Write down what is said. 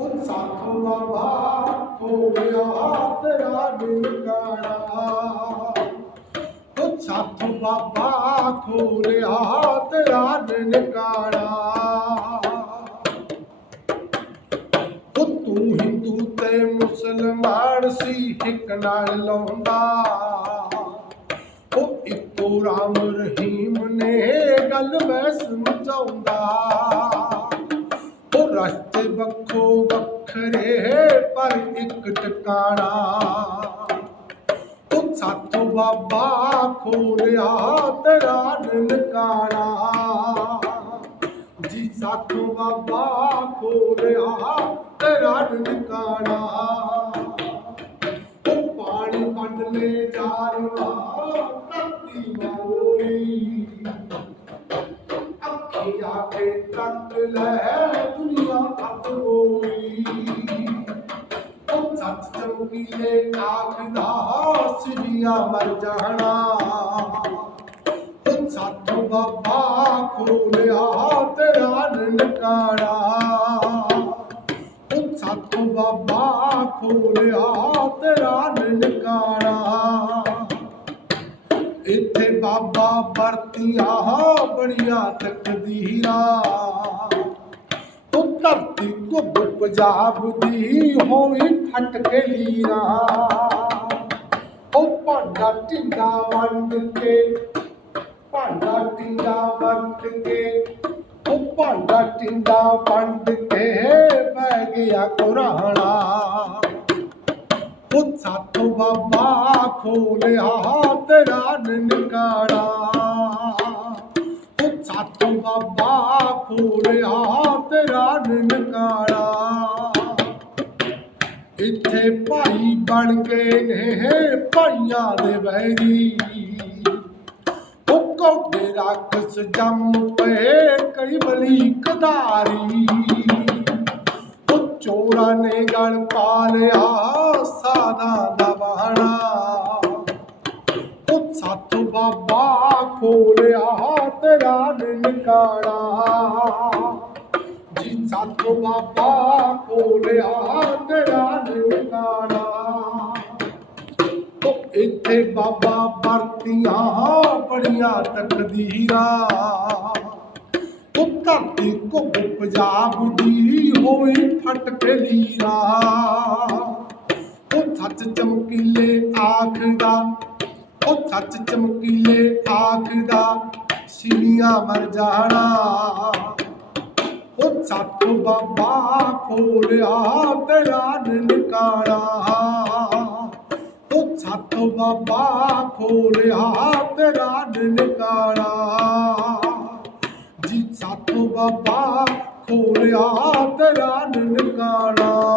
ਉਹ ਸਾਥੋਂ ਬਾਬਾ ਖੋਲਿਆ ਤੇਰਾ ਦਿਲ ਕਾਣਾ ਉਹ ਸਾਥੋਂ ਬਾਬਾ ਖੋਲਿਆ ਤੇਰਾ ਦਿਲ ਕਾਣਾ ਉਹ ਤੂੰ ਹਿੰਦੂ ਤੇ ਮੁਸਲਮਾਨ ਸੀ, ਇੱਕ ਨਾਲ ਲਾਉਂਦਾ। ਉਹ ਇੱਕੋ ਰਾਮ ਰਹੀਮ ਨੇ ਗੱਲ ਮੈਂ ਸਮਝਾਉਂਦਾ। ਵੱਖੋ ਵੱਖਰੇ, ਪਰ ਇੱਕ ਟਿਕਾਣਾ। ਤੂੰ ਸਾਥੋਂ ਬਾਬਾ ਖੋਲਿਆ ਤੇਰਾ ਦਿਲ ਕਾਣਾ। ਜੀ ਸਾਥੋਂ ਬਾਬਾ ਖੋਲਿਆ ਤੇਰਾ ਦਿਲ ਕਾਣਾ। ਉਹ ਪਾਣੀ ਵੰਡ ਲੈ ਜਾਰਵਾ, ਧਰਤੀ ਮੋਈ ਅੱਖੀ ਆ ਕੇ ਤੱਕ ਲੈ ਦੁਨੀਆ ਅੱਤ ਹੋਈ ਉਹ ਸੱਚ ਚਮਕੀਲੇ ਆਖਦਾ ਸਿਵਿਆ ਮਰ ਜਾਣਾ। ਉਹ ਬਾਬਾ ਖੋਲਿਆ ਤੇਰਾ ਨਨਕਾਣਾ। ਉਹ ਸਾਥੋਂ ਬਾਬਾ ਖੋਲਿਆ ਤੇਰਾ ਨਨਕਾਣਾ। ਇੱਥੇ ਬਾਬਾ ਵਰਤਿਆ ਬੜੀਆਂ ਤਕਦੀਰਾਂ ਉਹ ਧਰਤੀ ਕੁੱਬ ਪੰਜਾਬ ਦੀ ਹੋਈ ਫਟ ਕੇ ਲੀਰਾ। ਉਹ ਭਾਂਡਾ ਟਿੰਡਾ ਵੰਡ ਕੇ, ਭਾਂਡਾ ਟਿੰਡਾ ਵੰਡ ਕੇ, ਉਹ ਭਾਂਡਾ ਟਿੰਡਾ ਵੰਡ ਕੇ ਬਹਿ ਗਿਆ ਕੁਰਾਣਾ ਖੋਲਿਆ ਤੇਰਾ ਨਨਕਾਣਾ ਉਹ ਸਾਥੋਂ ਬਾਬਾ ਖੋਲਿਆ ਤੇਰਾ ਨਨਕਾਣਾ ਇੱਥੇ ਭਾਈ ਬਣ ਗਏ ਨੇ ਭਾਈਆਂ ਦੇ ਵੈਰੀ ਉਹ ਕੋਡੇ ਰਾਖਸ ਜੰਮ ਪਏ ਕਈ ਬਲੀ ਕਦਾਰੀ ਉਹ ਚੋਰਾਂ ਨੇ ਗਲ ਪਾ ਲਿਆ ਸਾਦਾ ਤੇਰਾ ਨਨਕਾਣਾ ਜੀ ਸਾਥੋਂ ਬਾਬਾ ਖੋਲਿਆ ਤੇਰਾ ਨਨਕਾਣਾ ਉਹ ਇੱਥੇ ਬਾਬਾ ਵਰਤੀਆਂ ਬੜੀਆਂ ਤਕਦੀਰਾਂ। ਉਹ ਧਰਤੀ ਕੁੱਬ ਪੰਜਾਬ ਦੀ ਹੋਈ ਫਟ ਕੇ ਲੀਰਾ। ਉਹ ਸੱਚ ਚਮਕੀਲੇ ਆਖਦਾ, ਉਹ ਸੱਚ ਚਮਕੀਲੇ ਆਖਦਾ ਸ਼ੀਆਂ ਮਰ ਜਾਣਾ। ਉਹ ਸਾਥੋਂ ਬਾਬਾ ਖੋਲਿਆ ਤੇਰਾ ਨਨਕਾਣਾ। ਉਹ ਸਾਥੋਂ ਬਾਬਾ ਖੋਲਿਆ ਤੇਰਾ ਨਨਕਾਣਾ। ਜੀ ਸਾਥੋਂ ਬਾਬਾ ਖੋਲਿਆ ਤੇਰਾ ਨਨਕਾਣਾ।